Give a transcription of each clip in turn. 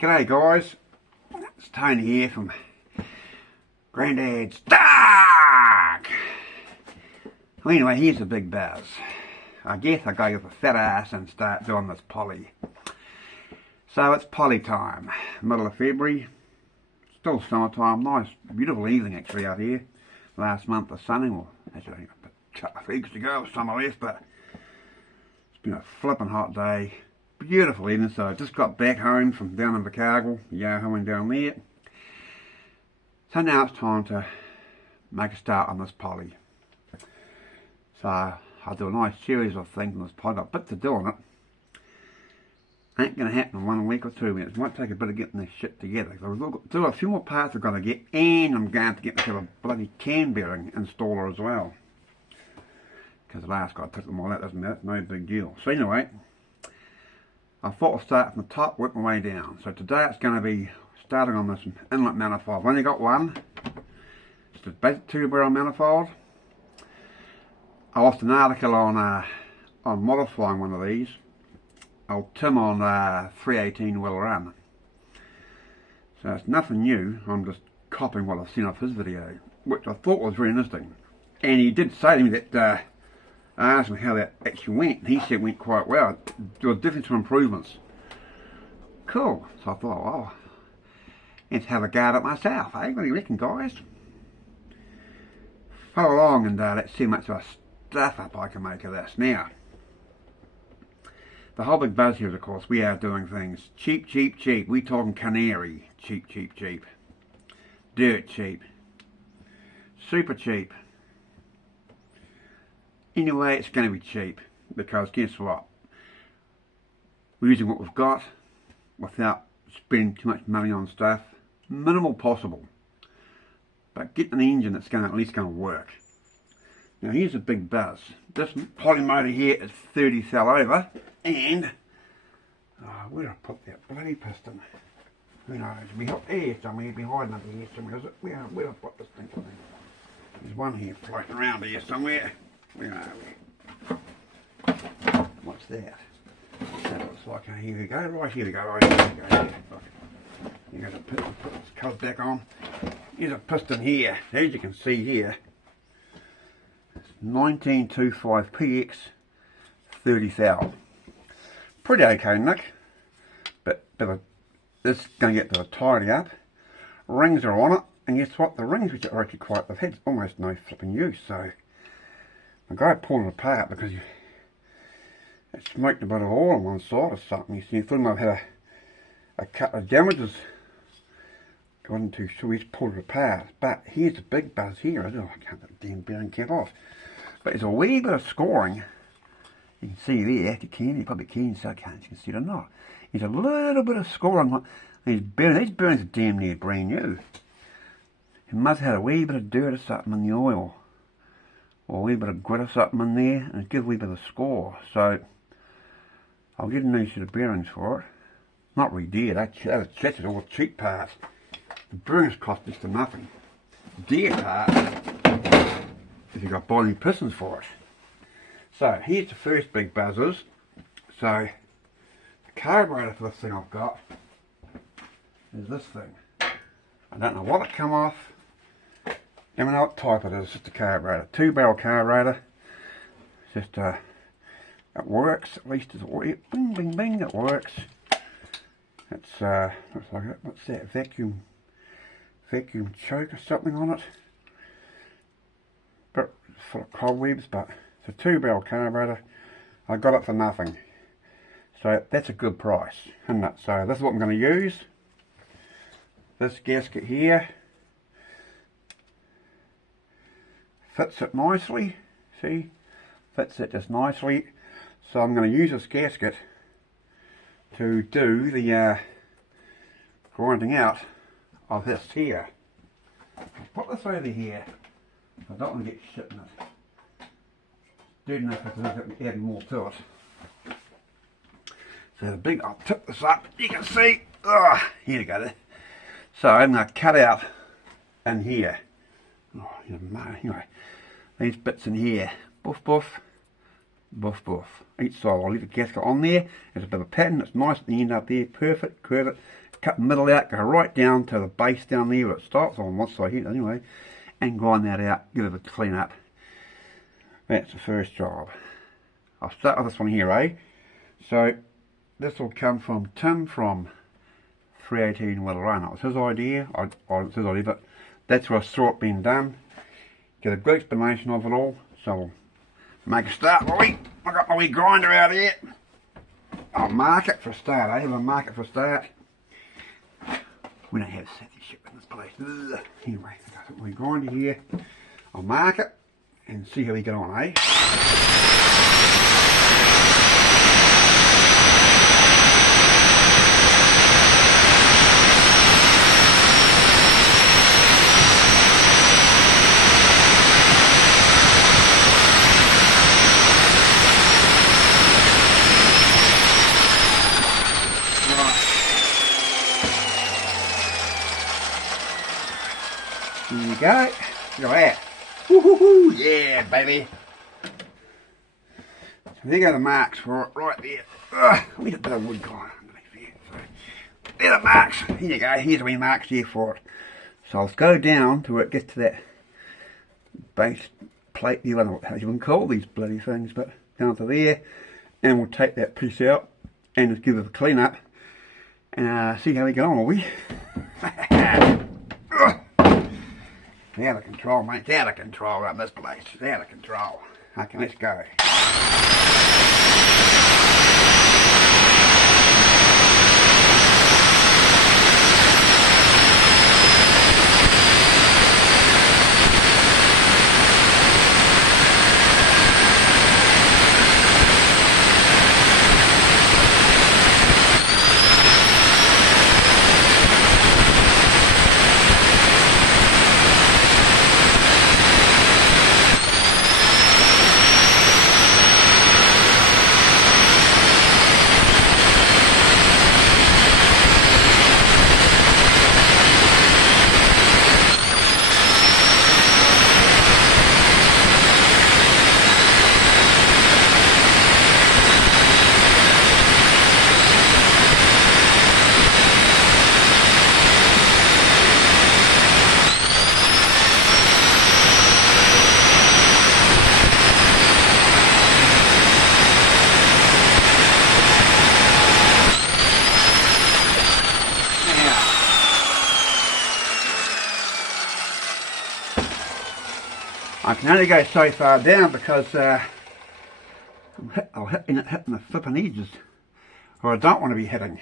G'day guys, it's Tony here from Grandad's Dark. Well, anyway, here's the big buzz. I guess I go with a fat ass and start doing this poly. So it's poly time, middle of February, still summertime, nice beautiful evening actually out here. Last month of sunny, well actually a couple of weeks to go, summer left, but it's been a flipping hot day. Beautiful evening. So I just got back home from down in Invercargill, yo-hoing down there. So now it's time to make a start on this poly. So I'll do a nice series of things on this poly. I've got a bit to do on it. Ain't going to happen in 1 week or 2 weeks. It might take a bit of getting this shit together. So I've got a few more parts I've got to get, and I'm going to get myself a bloody cam bearing installer as well. Because the last guy took them all out, doesn't matter, it's no big deal. So anyway, I thought I'd start from the top, work my way down. So today it's going to be starting on this inlet manifold. I've only got one. It's a basic 2-barrel manifold. I watched an article on modifying one of these. I'll Tim on 318 will run. So it's nothing new. I'm just copying what I've seen off his video, which I thought was very interesting. And he did say to me that I asked him how that actually went, and he said it went quite well. There were definitely some improvements. Cool. So I thought, well, let's have a go at it myself, eh? What do you reckon, guys? Follow along and let's see how much of a stuff up I can make of this. Now, the whole big buzz here is, of course, we are doing things cheap, cheap, cheap. We talking canary. Cheap, cheap, cheap. Dirt cheap. Super cheap. Anyway, it's going to be cheap, because guess what? We're using what we've got without spending too much money on stuff. Minimal possible. But getting an engine that's going to at least going to work. Now here's a big buzz. This poly motor here is 30 cell over, and where did I put that bloody piston? Who knows? Here somewhere, it'll be hiding up here somewhere, is it? Where did I put this thing? There's one here floating around here somewhere. Where are we? What's that? That looks like a, here we go, right here we go, right here we go. Here. You got to put this cover back on. Here's a piston here, as you can see here. It's 1925 PX 30 thou. Pretty okay, Nick. But this is going to get a bit of tidy up. Rings are on it, and guess what? The rings, which are actually quite, they've had almost no flipping use, so the guy pulled it apart because it smoked a bit of oil on one side or something. You see, he thought he might have had a couple of damages. I wasn't too sure. He's pulled it apart. But here's a big buzz here. Oh, I can't get the damn bearing cap off. But there's a wee bit of scoring. You can see there, if you can, you probably can, so I can't, you can see it or not. There's a little bit of scoring on these bearings. These bearings are damn near brand new. It must have had a wee bit of dirt or something in the oil, or a wee bit of grit or something in there, and give a wee bit of score. So I'll get a new set of bearings for it. Not really dear, that's all the cheap parts. The bearings cost next to nothing. The dear part, if you've got to buy new pistons for it. So here's the first big buzzers. So the carburetor for this thing I've got is this thing. I don't know what it come off. I don't know what type it is. It's just a carburetor, 2-barrel carburetor. It's just it works. At least it's bing bing bing. It works. It's looks like it. What's that? Vacuum choke or something on it. But full of cobwebs. But it's a 2-barrel carburetor. I got it for nothing. So that's a good price, isn't it? So this is what I'm going to use. This gasket here fits it nicely. See, fits it just nicely. So I'm going to use this gasket to do the grinding out of this here. I'll put this over here. I don't want to get shit in it. Dirty enough to add more to it. So the big, I'll tip this up. You can see. Here we go. So I'm going to cut out in here. Anyway, these bits in here. Boof boof. Boof boof. Each side I'll leave the gasket on there. There's a bit of a pattern, it's nice at the end up there, perfect, curve it, cut the middle out, go right down to the base down there where it stops, on one side here anyway, and grind that out, give it a clean up. That's the first job. I'll start with this one here, eh? So this will come from Tim from 318 Willarana. It was his idea, it's his idea, but that's where I saw it being done. Get a good explanation of it all. So we'll make a start, will we? I got my wee grinder out here. I'll mark it for a start, eh? I'll mark it for a start. We don't have safety shit in this place. Ugh. Anyway, I got my wee grinder here. I'll mark it and see how we get on, eh? Here you go. Look at that. Woohoo! Yeah, baby. So there go the marks for it, right there. Ugh, we got a bit of wood going underneath here. So there are the marks. Here you go. Here's the wee marks here for it. So I'll go down to where it gets to that base plate. I don't know how you can call these bloody things, but down to there, and we'll take that piece out and just give it a clean up and see how we get on, will we? It's out of control, mate. It's out of control around this place. It's out of control. Okay, let's go. I can only go so far down because I'm hitting the flipping edges, or I don't want to be hitting.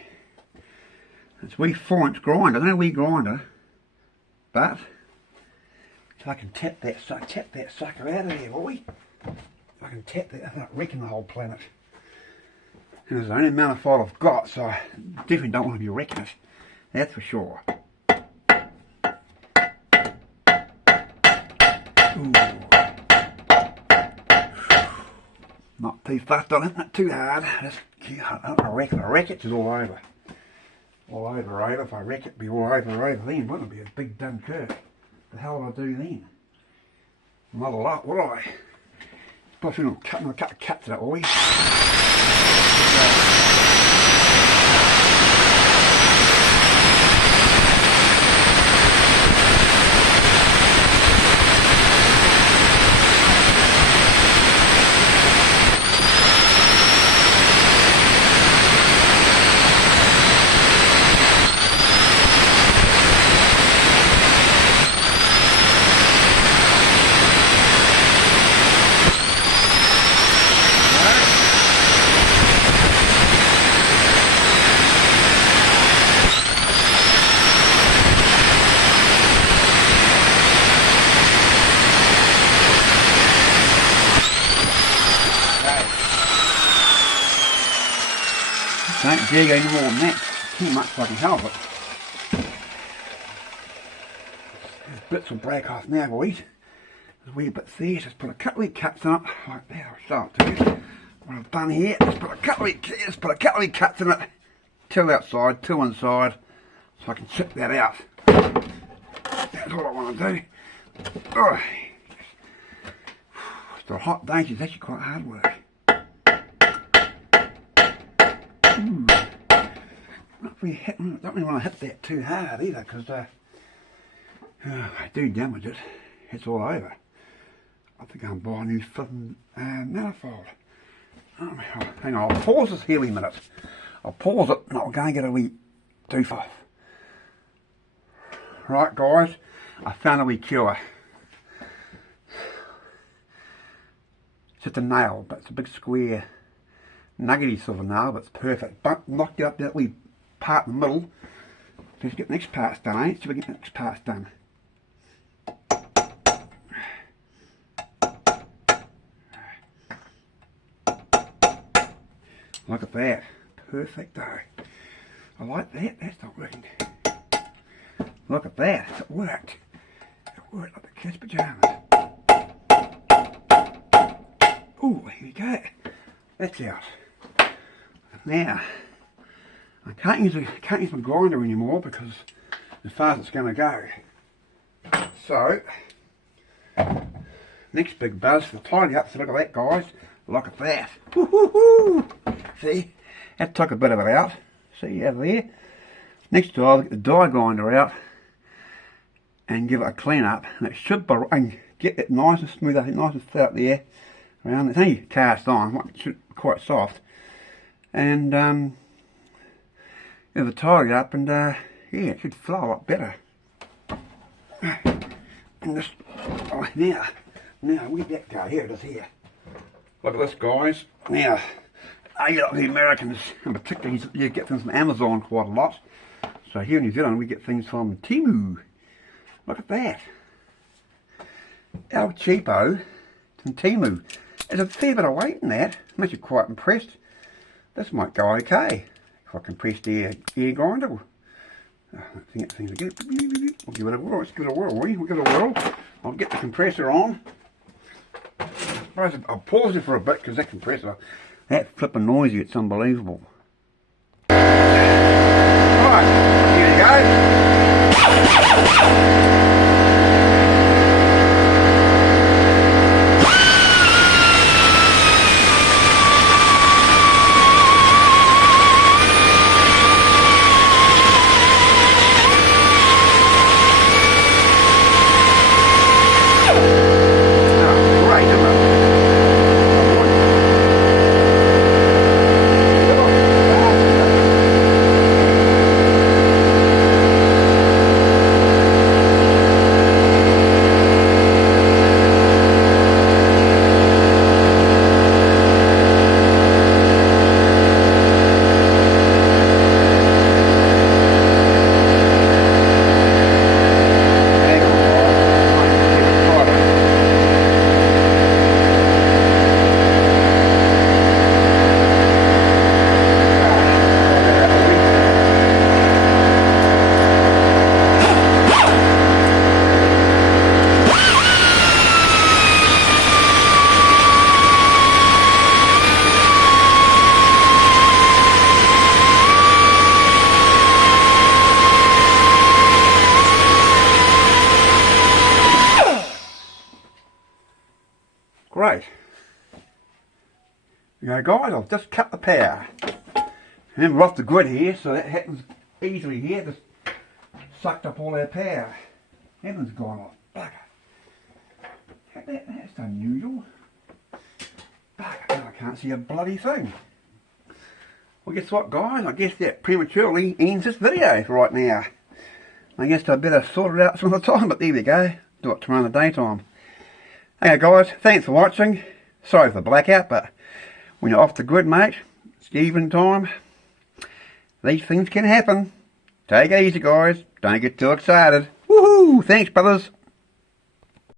It's a wee 4-inch grinder, I don't know a wee grinder, but if I can tap that sucker out of there, will we? If I can tap that, I'm not wrecking the whole planet. And it's the only amount of file I've got, so I definitely don't want to be wrecking it. That's for sure. Ooh. Not too fast on it, not too hard. Just, I don't want to wreck it, it's all over. All over. If I wreck it, it'd be all over then. Wouldn't it be a big Dunkirk? The hell would I do then? Not a lot, would I? Probably not cut the cat to that, will we? Don't dig any more than that. Too much so I can help it. These bits will break off now, boys. There's wee bits there. Just put a couple of cuts in it, like that. I'll start to do. What I've done here, just put a couple of cuts in it. 2 outside, 2 inside, so I can chip that out. That's all I want to do. Oh. It's a hot day. It's actually quite hard work. don't really want to hit that too hard either, because if I do damage it, it's all over. I think I'm buying a new flipping manifold. Oh, hang on, I'll pause this here a wee minute. I'll pause it and I'll go and get a wee doof off. Right guys, I found a wee cure. It's just a nail, but it's a big square, nuggety sort of nail, but it's perfect. But knocked out that wee part in the middle. Let's get the next parts done, eh? So we get the next parts done. Look at that. Perfect though. I like that. That's not working. Look at that. It worked. It worked like the kid's pyjamas. Ooh, here we go. That's out. Now, I can't use my grinder anymore because as far as it's going to go. So, next big buzz for the tidy up. So look at that, guys. Look at that. Woo-hoo-hoo. See, that took a bit of it out. See over there. Next time, I'll get the die grinder out and give it a clean up, and it should be, and get it nice and smooth, I think, nice and flat there. Around, it's only cast on, it should be quite soft. And give it a tidy up, and yeah, it should flow a lot better. And this, oh, now we get that guy here. It is here. Look at this, guys. Now, you lot of the Americans, in particular, you get things from Amazon quite a lot. So here in New Zealand, we get things from Temu. Look at that. El Cheapo from Temu. There's a fair bit of weight in that. I'm actually quite impressed. This might go okay. If I compressed air grinder. I think that thing's good. We'll give it a whirl. Let's give it a whirl. We'll give it a whirl. I'll get the compressor on. I'll pause it for a bit because that compressor, that flipping noisy, it's unbelievable. Right, here you go. Great. Now guys, I've just cut the power. And we're off the grid here, so that happens easily here. Just sucked up all our power. Everything's gone off. Bugger. That's unusual. Bugger, I can't see a bloody thing. Well, guess what, guys? I guess that prematurely ends this video for right now. I guess I better sort it out some other time, but there we go. Do it tomorrow in the daytime. Okay guys, thanks for watching. Sorry for the blackout, but when you're off the grid, mate, it's evening time. These things can happen. Take it easy, guys. Don't get too excited. Woohoo! Thanks, brothers.